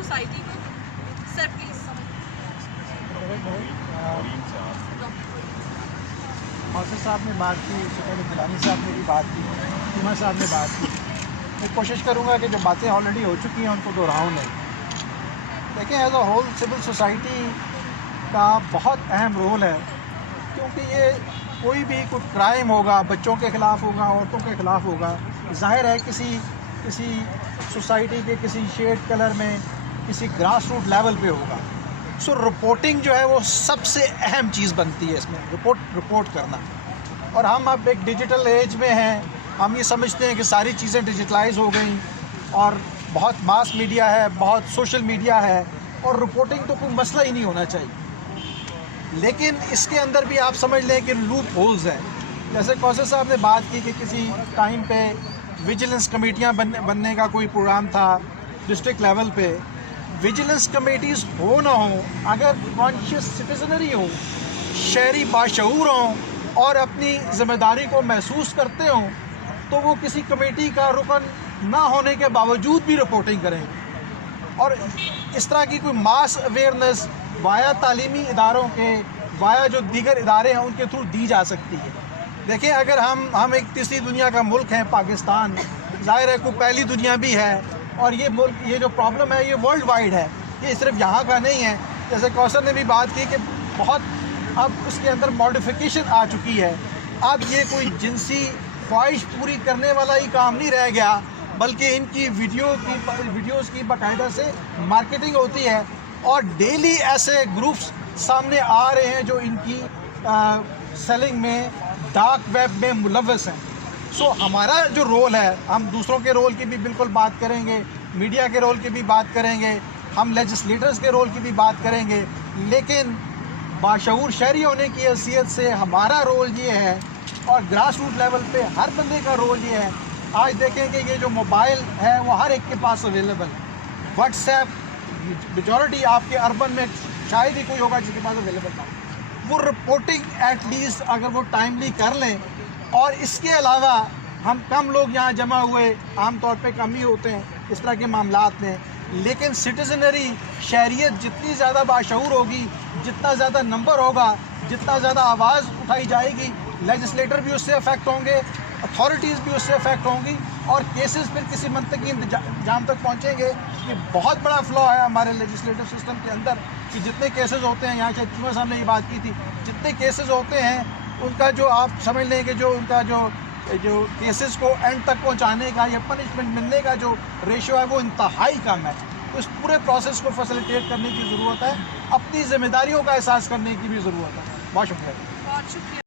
Society को। Sir please. हासिल साहब ने बात की, उससे पहले गिलानी साहब ने भी बात की, टीमा साहब ने बात की। मैं कोशिश करूँगा कि जो बातें ऑलरेडी हो चुकी हैं उनको दोहराऊँ नहीं। देखिए, as a whole civil society का बहुत अहम रोल है, क्योंकि ये कोई भी कुछ क्राइम होगा, बच्चों के ख़िलाफ़ होगा, औरतों के ख़िलाफ़ होगा, ज़ाहिर है किसी सोसाइटी के किसी शेड कलर में, किसी ग्रास रूट लेवल पे होगा। सो रिपोर्टिंग जो है वो सबसे अहम चीज़ बनती है इसमें, रिपोर्ट करना। और हम अब एक डिजिटल एज में हैं, हम ये समझते हैं कि सारी चीज़ें डिजिटलाइज हो गई और बहुत मास मीडिया है, बहुत सोशल मीडिया है, और रिपोर्टिंग तो कोई मसला ही नहीं होना चाहिए। लेकिन इसके अंदर भी आप समझ लें कि लूप होल्स हैं। जैसे कौसर साहब ने बात की कि किसी टाइम पे विजिलेंस कमेटियाँ बनने का कोई प्रोग्राम था डिस्ट्रिक्ट लेवल पे। विजिलेंस कमेटीज़ हो ना हो, अगर कॉन्शियस सिटीजनरी हो, शहरी बाशऊर हों और अपनी ज़िम्मेदारी को महसूस करते हों, तो वो किसी कमेटी का रुकन ना होने के बावजूद भी रिपोर्टिंग करेंगे। और इस तरह की कोई मास अवेयरनेस वाया तालीमी इदारों के, वाया जो दीगर इदारे हैं उनके थ्रू दी जा सकती है। देखिए, अगर हम एक तीसरी दुनिया का मुल्क है पाकिस्तान, ज़ाहिर है कोई पहली दुनिया भी है, और ये मुल्क, ये जो प्रॉब्लम है ये वर्ल्ड वाइड है, ये सिर्फ यहाँ का नहीं है। जैसे कौसर ने भी बात की कि बहुत अब उसके अंदर मॉडिफिकेशन आ चुकी है। अब ये कोई जिनसी ख्वाहिश पूरी करने वाला ही काम नहीं रह गया, बल्कि इनकी वीडियोज़ की बाकायदा से मार्केटिंग होती है, और डेली ऐसे ग्रुप्स सामने आ रहे हैं जो इनकी सेलिंग में, डार्क वेब में मुलव्वस हैं। सो हमारा जो रोल है, हम दूसरों के रोल की भी बिल्कुल बात करेंगे, मीडिया के रोल की भी बात करेंगे, हम लेजिस्लेटर्स के रोल की भी बात करेंगे, लेकिन बाशऊर शहरी होने की हैसियत से हमारा रोल ये है, और ग्रास रूट लेवल पे हर बंदे का रोल ये है। आज देखें कि ये जो मोबाइल है वो हर एक के पास अवेलेबल है। व्हाट्सएप मेजॉरिटी आपके अर्बन में शायद ही कोई होगा जिसके पास अवेलेबल था। वो रिपोर्टिंग एटलीस्ट अगर वो टाइमली कर लें, और इसके अलावा हम कम लोग यहाँ जमा हुए, आम तौर पे कम ही होते हैं इस तरह के मामलात में, लेकिन सिटीजनरी शहरियत जितनी ज़्यादा बाशऊर होगी, जितना ज़्यादा नंबर होगा, जितना ज़्यादा आवाज़ उठाई जाएगी, लेजिस्लेटर भी उससे अफेक्ट होंगे, अथॉरिटीज़ भी उससे अफेक्ट होंगी, और केसेस फिर किसी मंतकी इंतजाम तक पहुँचेंगे। ये बहुत बड़ा फ्लॉ है हमारे लेजिस्लेटिव सिस्टम के अंदर कि जितने केसेस होते हैं, यहाँ चीमा साहब ने ये बात की थी, जितने केसेस होते हैं उनका जो आप समझ लें कि जो उनका जो केसेस को एंड तक पहुंचाने का या पनिशमेंट मिलने का जो रेशियो है वो इंतहाई कम है। तो इस पूरे प्रोसेस को फैसिलिटेट करने की ज़रूरत है, अपनी ज़िम्मेदारियों का एहसास करने की भी ज़रूरत है। बहुत शुक्रिया।